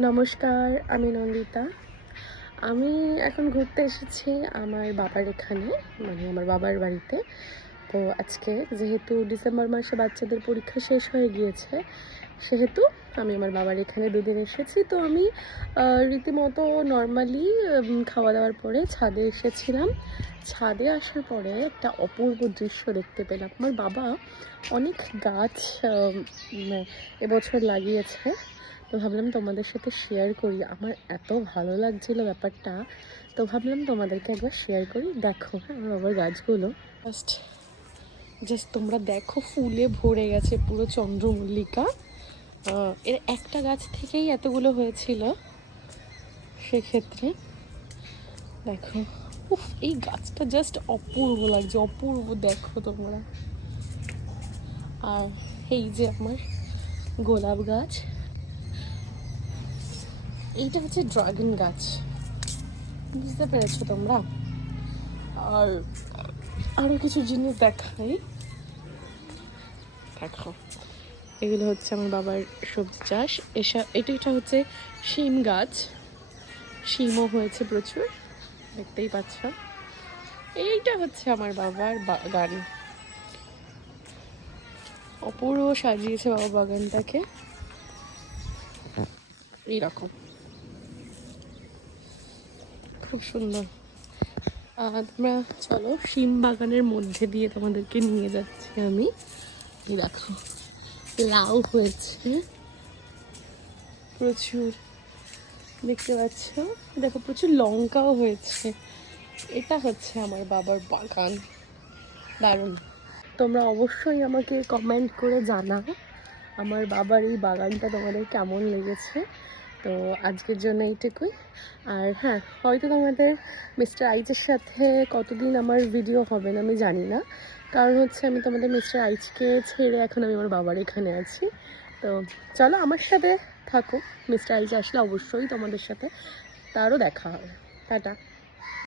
নমস্কার, আমি নন্দিতা। আমি এখন ঘুরতে এসেছি আমার বাবার এখানে, মানে আমার বাবার বাড়িতে। তো আজকে যেহেতু ডিসেম্বর মাসে বাচ্চাদের পরীক্ষা শেষ হয়ে গিয়েছে, সেহেতু আমি আমার বাবার এখানে দুদিন এসেছি। তো আমি রীতিমতো নর্মালি খাওয়া দাওয়ার পরে ছাদে এসেছিলাম। ছাদে আসার পরে একটা অপূর্ব দৃশ্য দেখতে পেলাম। আমার বাবা অনেক গাছ এবছর লাগিয়েছে। তো ভাবলাম তোমাদের সাথে শেয়ার করি। আমার এত ভালো লাগছিল ব্যাপারটা, তো ভাবলাম তোমাদেরকে একবার শেয়ার করি। দেখো আমার বাবার গাছগুলো জাস্ট তোমরা দেখো, ফুলে ভরে গেছে পুরো চন্দ্রমল্লিকা। এর একটা গাছ থেকেই এতগুলো হয়েছিল। সেক্ষেত্রে দেখো, উফ, এই গাছটা জাস্ট অপূর্ব লাগছে, অপূর্ব। দেখো তোমরা, আর এই যে আমার গোলাপ গাছ, এইটা হচ্ছে ড্রাগন গাছ, বুঝতে পেরেছো তোমরা? আর আরও কিছু জিনিস দেখাই। দেখো, এগুলো হচ্ছে আমার বাবার সবজি চাষ। এটা হচ্ছে শিম গাছ, শিমও হয়েছে প্রচুর, দেখতেই পাচ্ছ। এইটা হচ্ছে আমার বাবার বাগান, অপূর্ব সাজিয়েছে বাবা বাগানটাকে এইরকম, খুব সুন্দর। তোমরা চলো, শিম বাগানের মধ্যে দিয়ে তোমাদেরকে নিয়ে যাচ্ছি আমি। এই দেখো, লাউ হয়েছে প্রচুর, দেখতে পাচ্ছ। দেখো, প্রচুর লঙ্কাও হয়েছে। এটা হচ্ছে আমার বাবার বাগান, দারুণ। তোমরা অবশ্যই আমাকে কমেন্ট করে জানাও আমার বাবার এই বাগানটা তোমাদের কেমন লেগেছে। তো আজকের জন্য এইটুকুই। আর হ্যাঁ, হয়তো তোমাদের মিস্টার আইচের সাথে কতদিন আমার ভিডিও হবে না আমি জানি না, কারণ হচ্ছে আমি তোমাদের মিস্টার আইচকে ছেড়ে এখন আমি আমার বাবার এখানে আছি। তো চলো, আমার সাথে থাকো। মিস্টার আইচ আসলে অবশ্যই তোমাদের সাথে তারও দেখা হবে। টাটা।